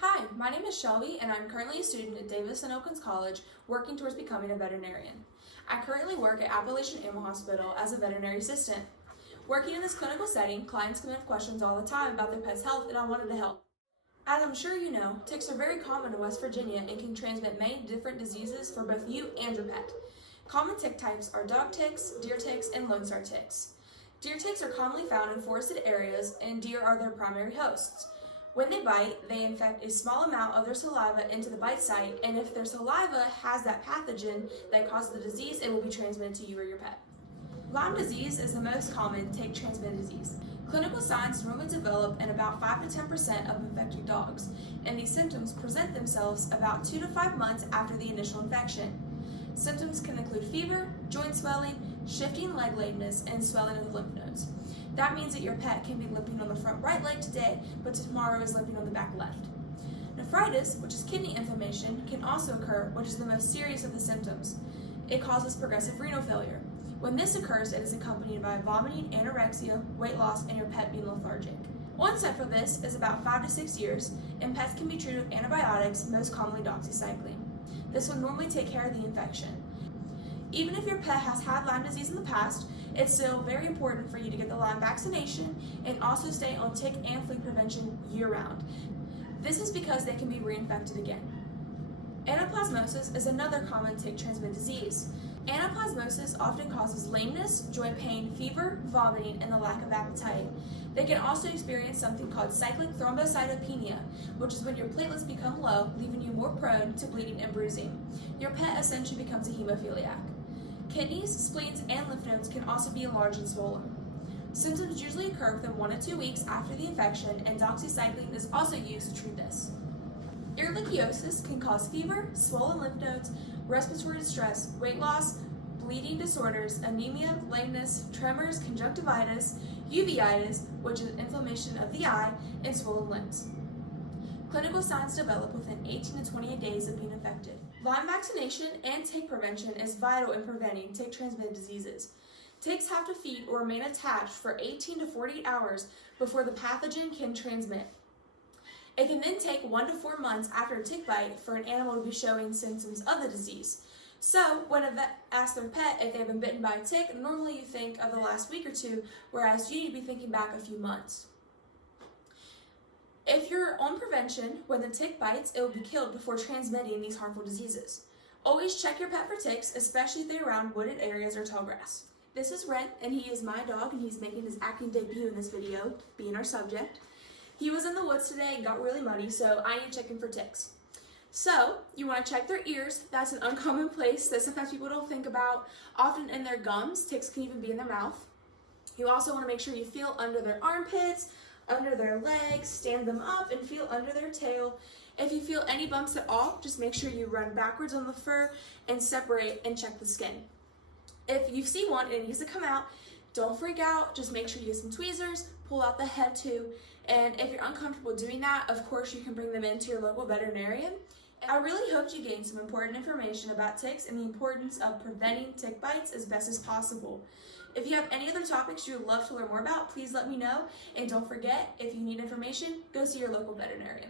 Hi, my name is Shelby and I'm currently a student at Davis and Oaklands College working towards becoming a veterinarian. I currently work at Appalachian Animal Hospital as a veterinary assistant. Working in this clinical setting, clients come in with questions all the time about their pet's health and I wanted to help. As I'm sure you know, ticks are very common in West Virginia and can transmit many different diseases for both you and your pet. Common tick types are dog ticks, deer ticks, and lone star ticks. Deer ticks are commonly found in forested areas and deer are their primary hosts. When they bite, they infect a small amount of their saliva into the bite site, and if their saliva has that pathogen that causes the disease, it will be transmitted to you or your pet. Lyme disease is the most common tick-transmitted disease. Clinical signs normally develop in about 5 to 10% of infected dogs, and these symptoms present themselves about 2 to 5 months after the initial infection. Symptoms can include fever, joint swelling, shifting leg lameness, and swelling of the lymph nodes. That means that your pet can be limping on the front right leg today, but tomorrow is limping on the back left. Nephritis, which is kidney inflammation, can also occur, which is the most serious of the symptoms. It causes progressive renal failure. When this occurs, it is accompanied by vomiting, anorexia, weight loss, and your pet being lethargic. Onset for this is about 5 to 6 years, and pets can be treated with antibiotics, most commonly doxycycline. This will normally take care of the infection. Even if your pet has had Lyme disease in the past, it's still very important for you to get the Lyme vaccination and also stay on tick and flea prevention year-round. This is because they can be reinfected again. Anaplasmosis is another common tick-transmitted disease. Anaplasmosis often causes lameness, joint pain, fever, vomiting, and the lack of appetite. They can also experience something called cyclic thrombocytopenia, which is when your platelets become low, leaving you more prone to bleeding and bruising. Your pet essentially becomes a hemophiliac. Kidneys, spleens, and lymph nodes can also be enlarged and swollen. Symptoms usually occur within 1 to 2 weeks after the infection, and doxycycline is also used to treat this. Ehrlichiosis can cause fever, swollen lymph nodes, respiratory distress, weight loss, bleeding disorders, anemia, lameness, tremors, conjunctivitis, uveitis, which is inflammation of the eye, and swollen limbs. Clinical signs develop within 18 to 28 days of being infected. Lyme vaccination and tick prevention is vital in preventing tick-transmitted diseases. Ticks have to feed or remain attached for 18 to 48 hours before the pathogen can transmit. It can then take 1 to 4 months after a tick bite for an animal to be showing symptoms of the disease. So, when a vet asks their pet if they've been bitten by a tick, normally you think of the last week or two, whereas you need to be thinking back a few months. If you're on prevention, when the tick bites, it will be killed before transmitting these harmful diseases. Always check your pet for ticks, especially if they're around wooded areas or tall grass. This is Ren, and he is my dog, and he's making his acting debut in this video, being our subject. He was in the woods today and got really muddy, so I need to check him for ticks. So, you want to check their ears. That's an uncommon place that sometimes people don't think about. Often in their gums, ticks can even be in their mouth. You also want to make sure you feel under their armpits, under their legs, stand them up and feel under their tail. If you feel any bumps at all, just make sure you run backwards on the fur and separate and check the skin. If you see one and it needs to come out, don't freak out, just make sure you use some tweezers, pull out the head too, and if you're uncomfortable doing that, of course you can bring them into your local veterinarian. I really hope you gained some important information about ticks and the importance of preventing tick bites as best as possible. If you have any other topics you would love to learn more about, please let me know. And don't forget, if you need information, go see your local veterinarian.